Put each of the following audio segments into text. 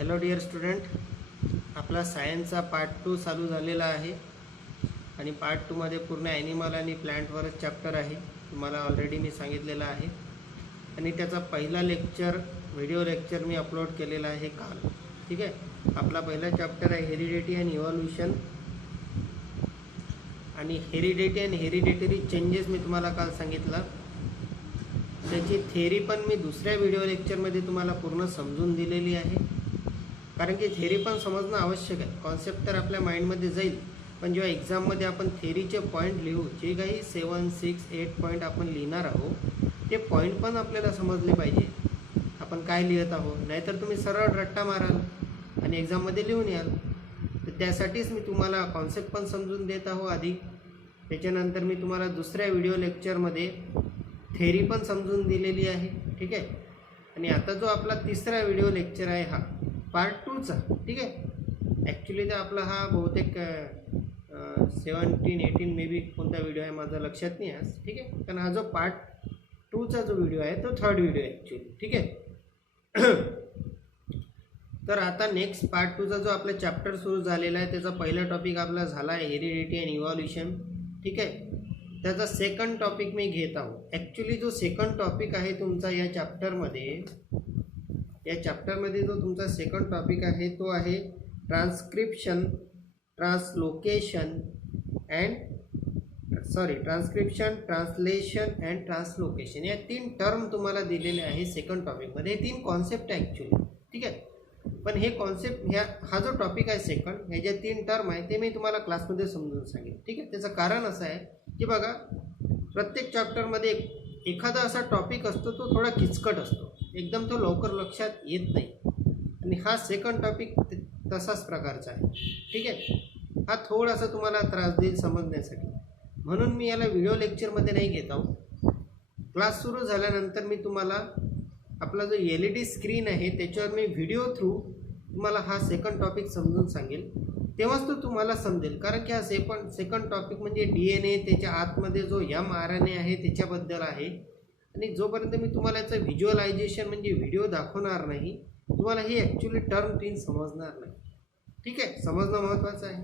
Hello dear student, आपला सायन्सचा part 2 चालू झालेला आहे आणि पार्ट 2 मध्ये पूर्ण ॲनिमल आणि प्लांटवरच चॅप्टर आहे. तुम्हाला ऑलरेडी मी सांगितलेलं आहे आणि त्याचा पहिला लेक्चर व्हिडिओ लेक्चर मी अपलोड केलेला आहे काल. ठीक आहे. आपला पहिला चॅप्टर आहे हेरिडिटी अँड इव्हॉल्युशन आणि हेरिडिटी अँड हेरिडिटरी चेंजेस मी तुम्हाला काल सांगितलं. त्याची थेअरी पण मी दुसऱ्या व्हिडिओ लेक्चरमध्ये तुम्हाला पूर्ण समजून दिलेली आहे, कारण की थेअरी पण समजणं आवश्यक आहे. कॉन्सेप्ट तर आपल्या माइंडमध्ये जाईल, पण जेव्हा एक्झाममध्ये आपण थेअरीचे पॉईंट लिहू, जे काही 7, 6, 8 पॉईंट आपण लिहिणार आहोत, ते पॉईंट पण आपल्याला समजले पाहिजे आपण काय लिहित आहोत. नाहीतर तुम्ही सरळ रट्टा माराल आणि एक्झाममध्ये लिहून याल. तर त्यासाठीच मी तुम्हाला कॉन्सेप्ट पण समजून देत आहो आधी. त्याच्यानंतर मी तुम्हाला दुसऱ्या व्हिडिओ लेक्चरमध्ये थेअरी पण समजून दिलेली आहे. ठीक आहे. आणि आता जो आपला तिसरा व्हिडिओ लेक्चर आहे हा पार्ट 2चा. ठीक आहे. ॲक्च्युली तर आपला हा बहुतेक 17, 18 मे बी कोणता व्हिडिओ आहे माझं लक्षात नाही आज. ठीक आहे. कारण हा जो पार्ट 2चा जो व्हिडिओ आहे तो थर्ड व्हिडिओ आहे ॲक्च्युली. ठीक आहे. तर आता नेक्स्ट पार्ट 2चा जो आपला चॅप्टर सुरू झालेला आहे, त्याचा पहिला टॉपिक आपला झाला आहे हेरिडिटी अँड इव्हॉल्युशन. ठीक आहे. त्याचा सेकंड टॉपिक मी घेत आहो. ॲक्च्युली जो सेकंड टॉपिक आहे तुमचा या चॅप्टरमध्ये जो तुमचा सेकंड टॉपिक आहे तो आहे ट्रान्स्क्रिप्शन, ट्रान्सलेशन अँड ट्रान्सलोकेशन. या 3 टर्म तुम्हाला दिलेले आहे सेकंड टॉपिकमध्ये. हे 3 कॉन्सेप्ट आहे ॲक्च्युली. ठीक आहे. पण हे कॉन्सेप्ट हा जो टॉपिक आहे सेकंड, ह्या ज्या 3 टर्म आहे ते मी तुम्हाला क्लासमध्ये समजून सांगेन. ठीक आहे. त्याचं कारण असं आहे की बघा, प्रत्येक चॅप्टरमध्ये एखादा असा टॉपिक असतो तो थोडा किचकट असतो, एकदम तो लवकर लक्षात येत नाही. आणि हा सेकंड टॉपिक तसाच प्रकारचा आहे. ठीक आहे. हा थोडासा तुम्हाला त्रास देईल समजण्यासाठी, म्हणून मी याला व्हिडिओ लेक्चरमध्ये नाही घेत आहो. क्लास सुरू झाल्यानंतर मी तुम्हाला आपला जो LED स्क्रीन आहे त्याच्यावर मी व्हिडिओ थ्रू तुम्हाला हा सेकंड टॉपिक समजून सांगेल, तेव्हाच तो तुम्हाला समजेल. कारण की हा सेकंड टॉपिक म्हणजे DNA, त्याच्या आतमध्ये जो mRNA आहे त्याच्याबद्दल आहे. आणि जोपर्यंत मी तुम्हाला याचं व्हिज्युअलायझेशन म्हणजे व्हिडिओ दाखवणार नाही, तुम्हाला ही ॲक्च्युली टर्म 3 समजणार नाही. ठीक आहे. समजणं महत्त्वाचं आहे,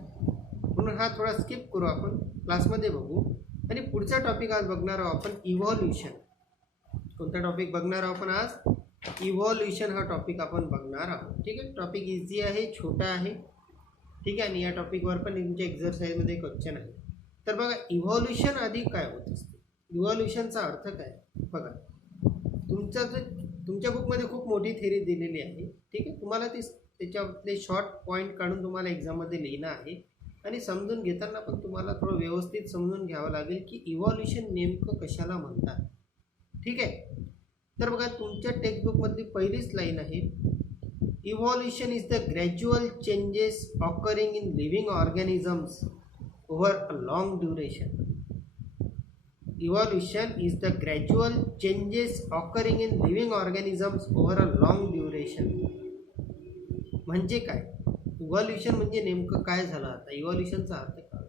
म्हणून हा थोडा स्किप करू, आपण क्लासमध्ये बघू. आणि पुढचा टॉपिक आज बघणार आहोत आपण इव्हॉल्युशन. कोणता टॉपिक बघणार आहोत आपण आज? इव्हॉल्युशन हा टॉपिक आपण बघणार आहोत. ठीक आहे. टॉपिक इझी आहे, छोटा आहे. ठीक आहे. आणि या टॉपिकवर पण तुमच्या एक्झरसाईजमध्ये क्वेश्चन आहे. तर बघा, इव्हॉल्युशन आधी काय होत असते, इव्हॉल्युशनचा अर्थ काय. बघा, तुमच्या बुकमध्ये खूप मोठी थेअरी दिलेली आहे. ठीक आहे. तुम्हाला त्याच्यातले शॉर्ट पॉईंट काढून तुम्हाला एक्झाममध्ये लिहिणं आहे. आणि समजून घेताना पण तुम्हाला थोडं व्यवस्थित समजून घ्यावं लागेल की इव्हॉल्युशन नेमकं कशाला म्हणतात. ठीक आहे. तर बघा, तुमच्या टेक्स्टबुकमधली पहिलीच लाईन आहे, evolution is the gradual changes occurring in living organisms over a long duration. Evolution is the gradual changes occurring in living organisms over a long duration. म्हणजे काय इव्हॉल्युशन म्हणजे नेमकं काय झालं. आता इव्हॉल्युशनचा अर्थ काय?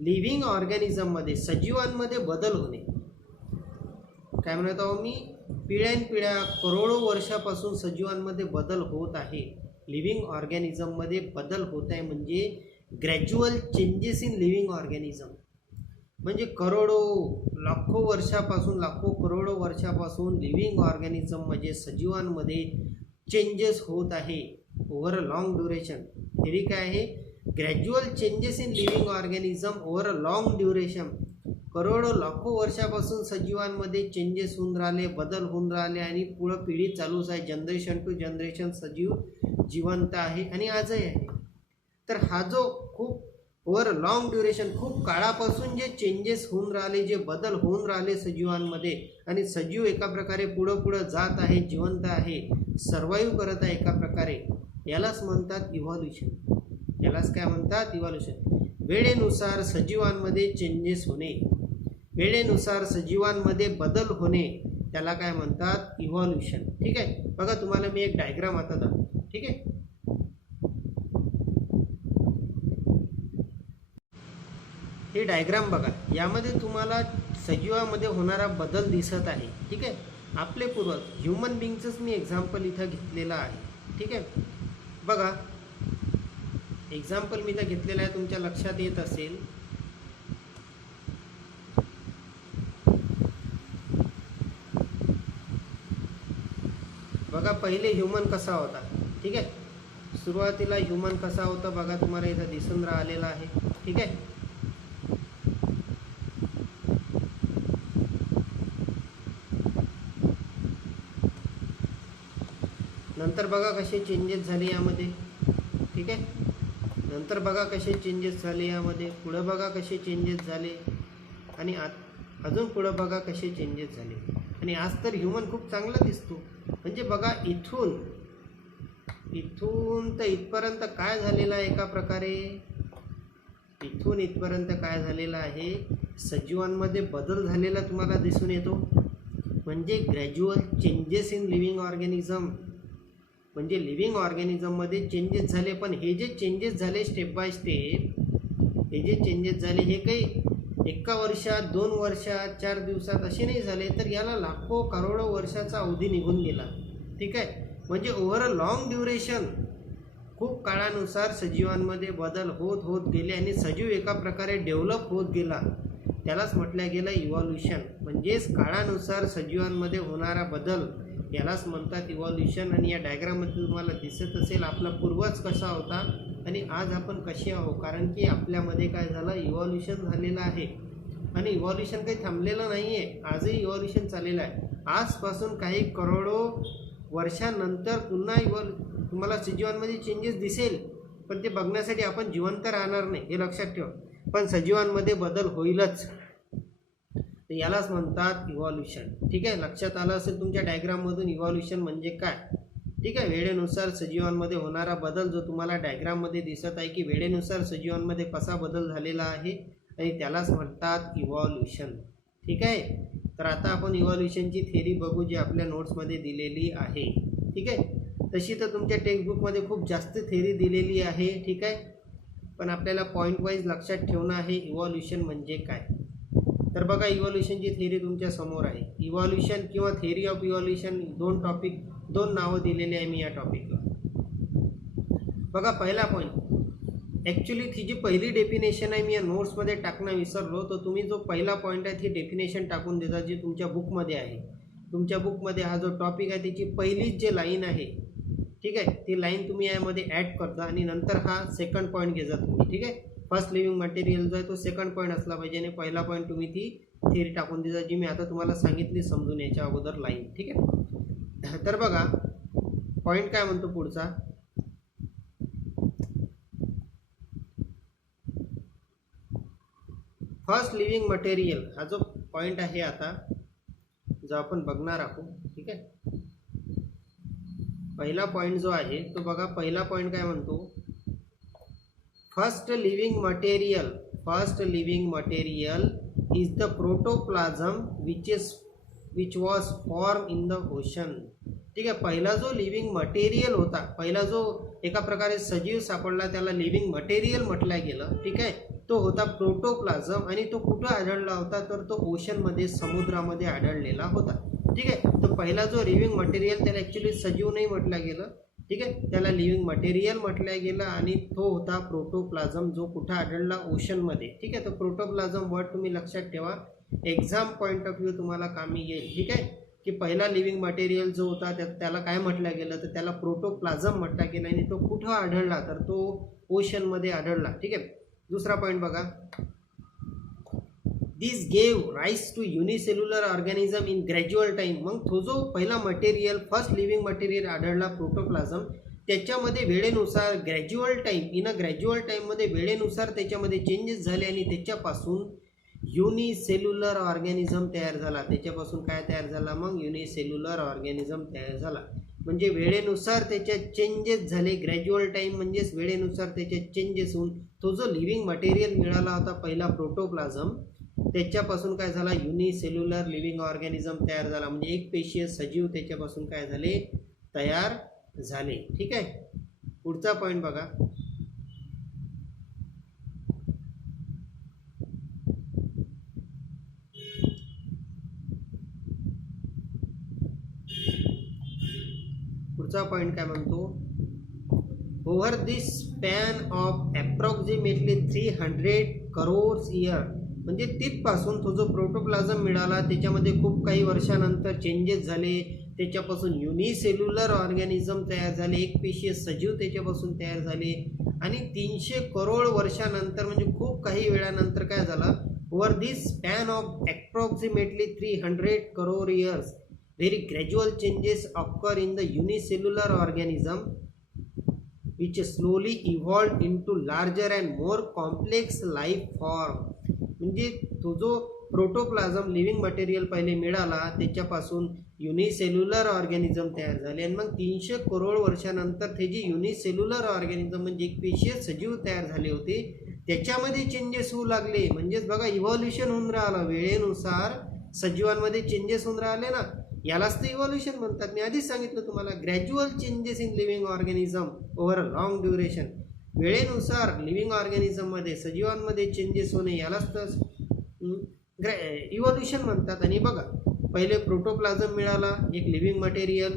लिव्हिंग ऑर्गॅनिझममध्ये, सजीवांमध्ये बदल होणे. काय म्हणत आहो मी? पिढ्यानपिढ्या करोडो वर्षापासून सजीवांमध्ये बदल होत आहे. लिव्हिंग ऑर्गॅनिझममध्ये बदल होत आहे म्हणजे gradual changes in living organism. म्हणजे लाखो करोडो वर्षापासून लिव्हिंग ऑर्गॅनिझम म्हणजे सजीवांमध्ये चेंजेस होत आहे ओव्हर अ लॉंग ड्युरेशन. तरी काय आहे? Gradual changes in living organism over a long duration. लाखो वर्षापासून सजीवांमध्ये चेंजेस होऊन राहिले, बदल होऊन राहिले आणि पुढं पिढी चालूच आहे. जनरेशन टू जनरेशन सजीव जिवंत आहे आणि आजही आहे. तर हा जो खूप ओव्हर लॉंग ड्युरेशन, खूप काळापासून जे चेंजेस होऊन राहिले, जे बदल होऊन राहिले सजीवांमध्ये, आणि सजीव एका प्रकारे पुढं जात आहे, जिवंत आहे, सर्वाईव्ह करत आहे एका प्रकारे, यालाच म्हणतात इव्हॉल्युशन. यालाच काय म्हणतात? इव्हॉल्युशन. वेळेनुसार सजीवांमध्ये चेंजेस होणे, वेळेनुसार सजीवांमध्ये बदल होणे, त्याला काय म्हणतात? इव्हॉल्युशन. ठीक आहे. बघा, तुम्हाला मी एक डायग्राम आता दाखवतो. ठीक आहे. हे डायग्राम बघा, यामध्ये तुम्हाला सजीवामध्ये होणारा बदल दिसत आहे. ठीक आहे. आपले पूर्वज ह्युमन बिंगचंच मी एक्झाम्पल इथं घेतलेलं आहे. ठीक आहे. बघा एक्झाम्पल मी तर घेतलेलं आहे, तुमच्या लक्षात येत असेल. बघा पहिले ह्युमन कसा होता. ठीक आहे, सुरुवातीला ह्युमन कसा होता बघा, तुम्हाला इथं दिसून राहिलेला आहे. ठीक आहे, नंतर बघा कसे चेंजेस झाले यामध्ये. ठीक आहे, नंतर बघा कसे चेंजेस झाले यामध्ये, पुढं बघा कसे चेंजेस झाले, आणि अजून पुढं बघा कसे चेंजेस झाले. आणि आज तर ह्युमन खूप चांगला दिसतो. म्हणजे बघा इथून तर इथपर्यंत काय झालेलं आहे, एका प्रकारे इथून इथपर्यंत काय झालेलं आहे, सजीवांमध्ये बदल झालेला तुम्हाला दिसून येतो. म्हणजे gradual changes in living organism, म्हणजे लिव्हिंग ऑर्गॅनिझममध्ये चेंजेस झाले. पण हे जे चेंजेस झाले स्टेप बाय स्टेप, हे जे चेंजेस झाले हे काही एका वर्षात, 2 वर्षात, 4 दिवसात असे नाही झाले, तर याला लाखो करोडो वर्षाचा अवधी निघून गेला. ठीक आहे, म्हणजे ओव्हर अ लॉंग ड्युरेशन खूप काळानुसार सजीवांमध्ये बदल होत होत गेले आणि सजीव एका प्रकारे डेव्हलप होत गेला. त्यालाच म्हटलं गेलं इव्हॉल्युशन. म्हणजेच काळानुसार सजीवांमध्ये होणारा बदल यालाच म्हणतात इव्हॉल्युशन. आणि या डायग्राममध्ये तुम्हाला दिसत असेल आपला पूर्वज कसा होता आणि आज आपण कसे आहो. कारण की आपल्यामध्ये काय झालं, इव्हॉल्युशन झालेलं आहे. आणि इव्हॉल्युशन काही थांबलेलं नाही आहे, आजही इव्हॉल्युशन चाललेलं आहे. आजपासून काही करोडो वर्षांनंतर पुन्हा तुम्हाला सजीवांमध्ये चेंजेस दिसेल, पण ते बघण्यासाठी आपण जिवंत राहणार नाही, हे लक्षात ठेवा. पण सजीवांमध्ये बदल होईलच, यालाच म्हणतात इव्हॉल्युशन. ठीक आहे, लक्षात आलं असेल तुमच्या डायग्राममधून इव्हॉल्युशन म्हणजे काय. ठीक आहे, वेळेनुसार सजीवांमध्ये होणारा बदल जो तुम्हाला डायग्राममध्ये दिसत आहे की वेळेनुसार सजीवांमध्ये कसा बदल झालेला आहे, आणि त्यालाच म्हणतात इव्हॉल्युशन. ठीक आहे, तर आता आपण इव्हॉल्युशनची थेरी बघू जी आपल्या नोट्समध्ये दिलेली आहे. ठीक आहे, तशी तर तुमच्या टेक्स्टबुकमध्ये खूप जास्त थेरी दिलेली आहे. ठीक आहे, पण आपल्याला पॉईंट वाईज लक्षात ठेवणं आहे इव्हॉल्युशन म्हणजे काय. तर बघा इव्हॉल्युशनची थेरी तुमच्या समोर आहे. इव्हॉल्युशन किंवा थेरी ऑफ इव्हॉल्युशन, दोन नावं दिलेली आहे मी या टॉपिकला. बघा पहिला पॉईंट, ॲक्च्युली ती जी पहिली डेफिनेशन आहे मी या नोट्समध्ये टाकणं विसरलो, तर तुम्ही जो पहिला पॉईंट आहे ती डेफिनेशन टाकून देता जी तुमच्या बुकमध्ये आहे. तुमच्या बुकमध्ये हा जो टॉपिक आहे त्याची पहिलीच जे लाईन आहे, ठीक आहे, ती लाईन तुम्ही यामध्ये ॲड करता आणि नंतर हा सेकंड पॉईंट घेजा तुम्ही. ठीक आहे, फर्स्ट लिव्हिंग मटेरियल जो आहे तो सेकंड पॉईंट असला पाहिजे आणि पहिला पॉईंट तुम्ही ती थेरी टाकून देता जी मी आता तुम्हाला सांगितली समजून याच्या अगोदर लाईन. ठीक आहे, तर बघा पॉईंट काय म्हणतो पुढचा, फर्स्ट लिव्हिंग मटेरियल हा जो पॉईंट आहे आता जो आपण बघणार आहोत. ठीक आहे, पहिला पॉईंट जो आहे तो बघा, पहिला पॉईंट काय म्हणतो, first living material is the protoplasm which was form in the ocean. ठीक आहे, पहिला जो लिव्हिंग मटेरियल होता, पहिला जो एका प्रकारे सजीव सापडला त्याला लिव्हिंग मटेरियल म्हटलं गेलं. ठीक आहे, तो होता प्रोटोप्लाझम आणि तो कुठं आढळला होता, तर तो ओशनमध्ये, समुद्रामध्ये आढळलेला होता. ठीक आहे, तो पहिला जो लिव्हिंग मटेरियल त्याला ॲक्च्युली सजीव नाही म्हटलं गेलं. ठीक आहे, त्याला लिव्हिंग मटेरियल म्हटलं गेलं आणि तो होता प्रोटोप्लाझम जो कुठं आढळला, ओशनमध्ये. ठीक आहे, तो प्रोटोप्लाझम वर्ड तुम्ही लक्षात ठेवा, एक्झाम पॉईंट ऑफ व्ह्यू तुम्हाला कामी येईल. ठीक आहे, की पहिला लिव्हिंग मटेरियल जो होता त्याला काय म्हटलं गेलं, तर त्याला प्रोटोप्लाझम म्हटलं गेलं आणि तो कुठं आढळला, तर तो ओशनमध्ये आढळला. ठीक आहे, दुसरा पॉईंट बघा, this gave rise to unicellular organism in gradual time. मग तो जो पहिला मटेरियल, फर्स्ट लिव्हिंग मटेरियल आढळला प्रोटोप्लाझम, त्याच्यामध्ये वेळेनुसार gradual time, in a gradual टाईममध्ये वेळेनुसार त्याच्यामध्ये चेंजेस झाले आणि त्याच्यापासून युनिसेल्युलर ऑर्गॅनिझम तयार झाला. त्याच्यापासून काय तयार झाला, मग युनिसेल्युलर ऑर्गॅनिझम तयार झाला. म्हणजे वेळेनुसार त्याच्यात चेंजेस झाले, ग्रॅज्युअल टाईम म्हणजेच वेळेनुसार त्याच्यात चेंजेस होऊन तो जो लिव्हिंग मटेरियल मिळाला होता पहिला प्रोटोप्लाझम, त्याच्यापासून काय झाला, युनिसेल्युलर लिव्हिंग ऑर्गॅनिझम तयार झाला. म्हणजे एक पेशीय सजीव त्याच्यापासून काय झाले, तयार झाले. ठीक आहे, पुढचा पॉईंट बघा, पुढचा पॉईंट काय म्हणतो, over this span of approximately 300 crores year, म्हणजे तिथपासून तो जो प्रोटोप्लाझम मिळाला त्याच्यामध्ये खूप काही वर्षानंतर चेंजेस झाले, त्याच्यापासून युनिसेल्युलर ऑर्गॅनिझम तयार झाले, एकपेशीय सजीव त्याच्यापासून तयार झाले, आणि 300 करोड वर्षानंतर म्हणजे खूप काही वेळानंतर काय झालं, over this span of approximately 300 crore years very gradual changes occur in the unicellular organism which slowly evolved into larger and more complex life form. म्हणजे तो जो प्रोटोप्लाझम लिव्हिंग मटेरियल पहिले मिळाला त्याच्यापासून युनिसेल्युलर ऑर्गॅनिझम तयार झाले, आणि मग 300 करोड वर्षानंतर ते जे युनिसेल्युलर ऑर्गॅनिझम म्हणजे एकपेशीय सजीव तयार झाले होते त्याच्यामध्ये चेंजेस होऊ लागले. म्हणजेच बघा इव्हॉल्युशन होऊन राहिलं, वेळेनुसार सजीवांमध्ये चेंजेस होऊन राहिले ना, यालाच तर इव्हॉल्युशन म्हणतात. मी आधीच सांगितलं तुम्हाला, gradual changes in living organism over a long duration. वेळेनुसार लिव्हिंग ऑर्गॅनिझममध्ये सजीवांमध्ये चेंजेस होणे यालाच तर इव्हॉल्युशन म्हणतात. आणि बघा पहिले प्रोटोप्लाझम मिळाला एक लिव्हिंग मटेरियल,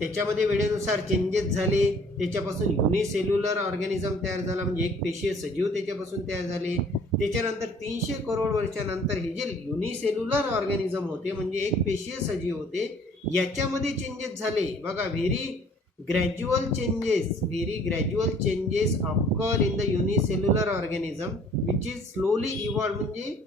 त्याच्यामध्ये वेळेनुसार चेंजेस झाले, त्याच्यापासून युनिसेल्युलर ऑर्गॅनिझम तयार झाला म्हणजे एक पेशीय सजीव त्याच्यापासून तयार झाले. त्याच्यानंतर 300 करोड वर्षानंतर हे जे युनिसेल्युलर ऑर्गॅनिझम होते म्हणजे एक पेशीय सजीव होते याच्यामध्ये चेंजेस झाले. बघा very gradual changes occur in the unicellular organism which is slowly evolve, म्हणजे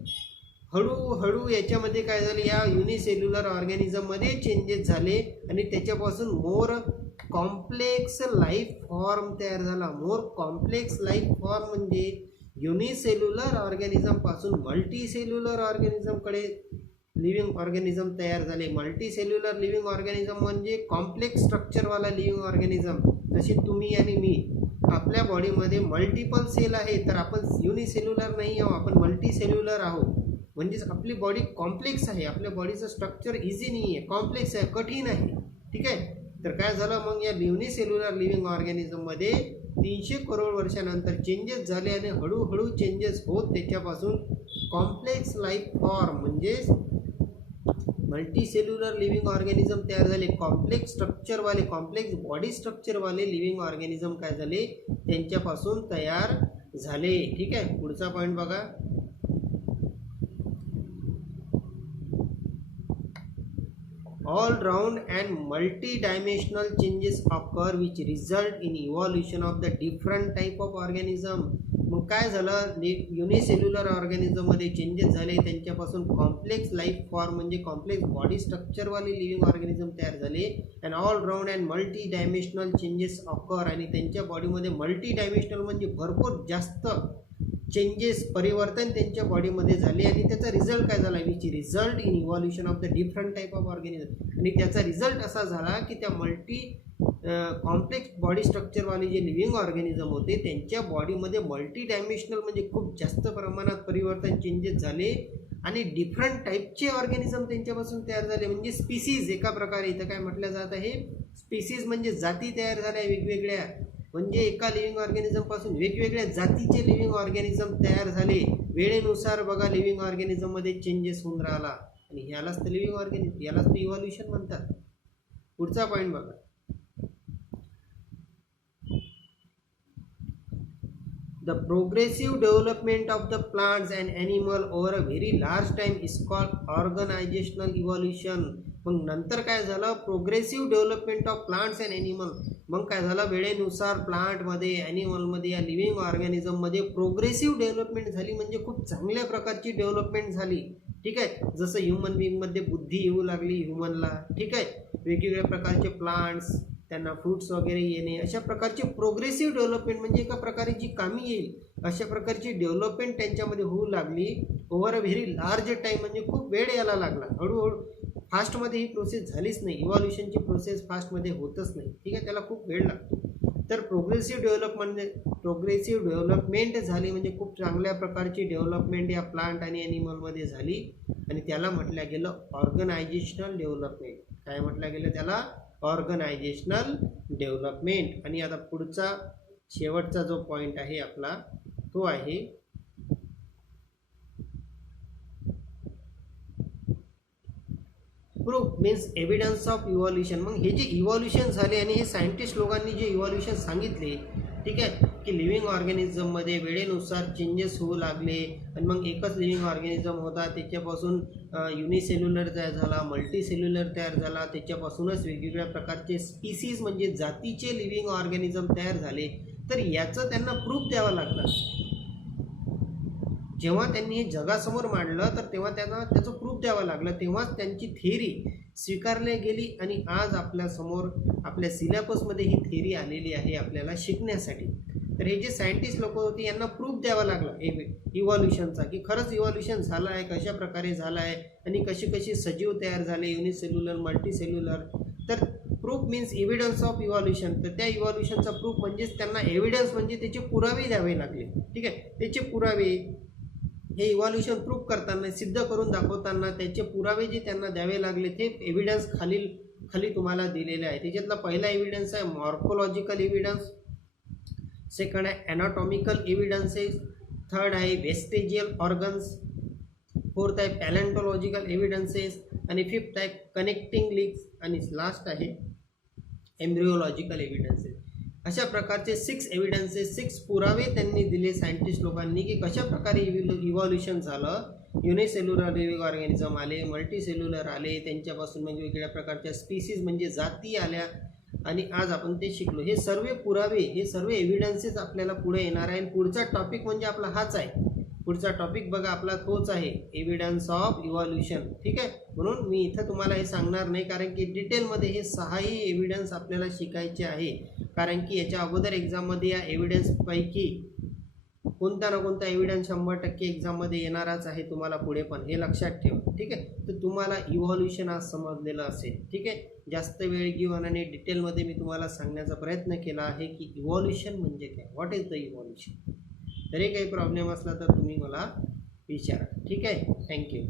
हळूहळू याच्यामध्ये काय झालं, या युनिसेल्युलर ऑर्गॅनिझममध्ये चेंजेस झाले आणि त्याच्यापासून मोर कॉम्प्लेक्स लाईफ फॉर्म तयार झाला. मोर कॉम्प्लेक्स लाईफ फॉर्म म्हणजे युनिसेल्युलर ऑर्गॅनिझम पासून मल्टीसेल्युलर ऑर्गॅनिझमकडे लिव्हिंग ऑर्गॅनिझम तयार झाले. मल्टीसेल्युलर लिव्हिंग ऑर्गॅनिझम म्हणजे कॉम्प्लेक्स स्ट्रक्चरवाला लिव्हिंग ऑर्गॅनिझम. जसे तुम्ही आणि मी, आपल्या बॉडीमध्ये मल्टिपल सेल आहे, तर आपण युनिसेल्युलर नाही आहोत, आपण मल्टीसेल्युलर आहोत. म्हणजेच आपली बॉडी कॉम्प्लेक्स आहे, आपल्या बॉडीचं स्ट्रक्चर इझी नाही आहे, कॉम्प्लेक्स आहे, कठीण आहे. ठीक आहे, तर काय झालं मग या युनिसेल्युलर लिव्हिंग ऑर्गॅनिझममध्ये 300 करोड वर्षानंतर चेंजेस झाले आणि हळूहळू चेंजेस होत त्याच्यापासून कॉम्प्लेक्स लाईफ फॉर्म म्हणजे मल्टीसेल्युलर लिव्हिंग ऑर्गॅनिझम तयार झाले. कॉम्प्लेक्स स्ट्रक्चरवाले, कॉम्प्लेक्स बॉडी स्ट्रक्चरवाले लिव्हिंग ऑर्गॅनिझम काय झाले, त्यांच्यापासून तयार झाले. ठीक आहे, पुढचा पॉईंट बघा, all round and multi-dimensional changes occur which result in evolution of the different type of organism. मग काय झालं, युनिसेल्युलर ऑर्गॅनिझम मध्ये चेंजेस झाले, त्यांच्यापासून कॉम्प्लेक्स लाईफ फॉर्म म्हणजे कॉम्प्लेक्स बॉडी स्ट्रक्चरवाले लिव्हिंग ऑर्गॅनिझम तयार झाले. And all round and multi dimensional changes occur, आणि त्यांच्या बॉडीमध्ये मल्टी डायमेन्शनल म्हणजे भरपूर जास्त चेंजेस परिवर्तन त्यांच्या बॉडीमध्ये झाले. आणि त्याचा रिझल्ट काय झाला, which result in evolution of the different type of organism. आणि त्याचा रिझल्ट असा झाला की त्या मल्टी कॉम्प्लेक्स बॉडी स्ट्रक्चरवाले जे लिव्हिंग ऑर्गॅनिझम होते त्यांच्या बॉडीमध्ये मल्टी डायमेन्शनल म्हणजे खूप जास्त प्रमाणात परिवर्तन चेंजेस झाले आणि डिफरंट टाईपचे ऑर्गॅनिझम त्यांच्यापासून तयार झाले. म्हणजे स्पीसीज एका प्रकारे इथं काय म्हटलं जात आहे, स्पीसीज म्हणजे जाती तयार झाल्या वेगवेगळ्या. म्हणजे एका लिव्हिंग ऑर्गॅनिझम पासून वेगवेगळ्या जातीचे लिव्हिंग ऑर्गॅनिझम तयार झाले. वेळेनुसार बघा लिव्हिंग ऑर्गॅनिझम मध्ये चेंजेस होऊन राहिला आणि ह्यालाच तर लिव्हिंग ऑर्गॅनिझम, यालाच तर इव्हॉल्युशन म्हणतात. पुढचा पॉईंट बघा, the progressive development of the plants and animal over a very large time is called organizational evolution. मग नंतर काय झालं, progressive development of plants and animal. मग काय झालं, वेळेनुसार प्लांटमध्ये ॲनिमलमध्ये या लिव्हिंग ऑर्गॅनिझममध्ये प्रोग्रेसिव्ह डेव्हलपमेंट झाली, म्हणजे खूप चांगल्या प्रकारची डेव्हलपमेंट झाली. ठीक आहे, जसं ह्युमन बिईंगमध्ये बुद्धी येऊ लागली ह्युमनला. ठीक आहे, वेगवेगळ्या प्रकारचे प्लांट्स, त्यांना फ्रूट्स वगैरे येणे, अशा प्रकारची प्रोग्रेसिव्ह डेव्हलपमेंट म्हणजे एका प्रकारे जी कामी येईल अशा प्रकारची डेव्हलपमेंट त्यांच्यामध्ये होऊ लागली. Over a very large time म्हणजे खूप वेळ यायला लागला. हळूहळू फास्टमध्ये ही प्रोसेस झालीच नाही, इव्हॉल्युशनची प्रोसेस फास्टमध्ये होतच नाही. ठीक आहे, त्याला खूप वेळ लागतो. तर प्रोग्रेसिव्ह डेव्हलपमेंट झाली म्हणजे खूप चांगल्या प्रकारची डेव्हलपमेंट या प्लांट आणि ॲनिमलमध्ये झाली आणि त्याला म्हटलं गेलं ऑर्गनायझेशनल डेव्हलपमेंट. काय म्हटलं गेलं त्याला, ऑर्गनायझेशनल डेव्हलपमेंट. आणि आता पुढचा शेवटचा जो पॉईंट आहे आपला तो आहे proof means evidence of evolution. मग हे जे इव्हॉल्युशन झाले आणि हे सायंटिस्ट लोकांनी जे इव्हॉल्युशन सांगितले, ठीक आहे, की लिव्हिंग ऑर्गॅनिझममध्ये वेळेनुसार चेंजेस होऊ लागले आणि मग एकच लिव्हिंग ऑर्गॅनिझम होता, त्याच्यापासून युनिसेल्युलर तयार झाला, मल्टीसेल्युलर तयार झाला, त्याच्यापासूनच वेगवेगळ्या प्रकारचे स्पीसीज म्हणजे जातीचे लिव्हिंग ऑर्गॅनिझम तयार झाले. तर याचं त्यांना प्रूफ द्यावं लागलं. जेव्हा त्यांनी हे जगासमोर मांडलं तर तेव्हा त्यांना त्याचं प्रूफ द्यावं लागलं, तेव्हाच त्यांची थेअरी स्वीकारली गेली आणि आज आपल्यासमोर आपल्या सिलेबसमध्ये ही थेअरी आलेली आहे आपल्याला शिकण्यासाठी. तर हे जे सायंटिस्ट लोक होते यांना प्रूफ द्यावा लागला इव्हॉल्युशनचा, की खरंच इव्हॉल्युशन झालं आहे, कशा प्रकारे झालं आहे आणि कशी कशी सजीव तयार झाले, युनिसेल्युलर, मल्टीसेल्युलर. तर proof means evidence of evolution. तर त्या इव्हॉल्युशनचा प्रूफ म्हणजेच त्यांना एव्हिडन्स म्हणजे त्याचे पुरावे द्यावे लागले. ठीक आहे, त्याचे पुरावे हे इव्हॉल्युशन प्रूफ करताना, सिद्ध करून दाखवताना त्याचे पुरावे जे त्यांना द्यावे लागले ते एव्हिडन्स खाली तुम्हाला दिलेले आहे. त्याच्यातला पहिला एव्हिडन्स आहे मॉर्फोलॉजिकल एव्हिडन्स, सेकंड आहे ॲनाटॉमिकल एव्हिडन्सेस, थर्ड आहे वेस्टेजियल ऑर्गन्स, फोर्थ आहे पॅलेंटॉलॉजिकल एव्हिडन्सेस आणि फिफ्थ आहे कनेक्टिंग लिंक्स आणि लास्ट आहे एम्ब्रिओलॉजिकल एव्हिडन्सेस. अशा प्रकारचे 6 एव्हिडन्सेस, 6 पुरावे त्यांनी दिले सायंटिस्ट लोकांनी की कशा प्रकारे इव्हॉल्युशन झालं. युनिसेल्युलर लिव्हिंग ऑर्गॅनिझम आले, मल्टीसेल्युलर आले, त्यांच्यापासून म्हणजे वेगवेगळ्या प्रकारच्या स्पीसीज म्हणजे जाती आल्या आणि आज आपण ते शिकलो. हे सर्व पुरावे, हे सर्व एव्हिडन्सेस आपल्याला पुढे येणार आहे. पुढचा टॉपिक म्हणजे आपला हाच आहे. पुढचा टॉपिक बघा आपला तोच आहे, एव्हिडन्स ऑफ इव्हॉल्युशन. ठीक आहे, म्हणून मी इथं तुम्हाला हे सांगणार नाही कारण की डिटेलमध्ये हे 6ही एव्हिडन्स आपल्याला शिकायचे आहे. कारण की याच्या अगोदर एक्झाममध्ये या एव्हिडन्सपैकी कोणता ना कोणता एव्हिडन्स 100% एक्झाममध्ये येणारच आहे तुम्हाला पुढे पण, हे लक्षात ठेवा. ठीक आहे, तर तुम्हाला इव्हॉल्युशन आज समजलेलं असेल. ठीक आहे, जास्त वेळ घेऊन आणि डिटेलमध्ये मी तुम्हाला सांगण्याचा प्रयत्न केला आहे की इव्हॉल्युशन म्हणजे काय, व्हॉट इज द इव्हॉल्युशन. जरी काही प्रॉब्लेम असला तर तुम्ही मला विचारा. ठीक आहे, थँक्यू.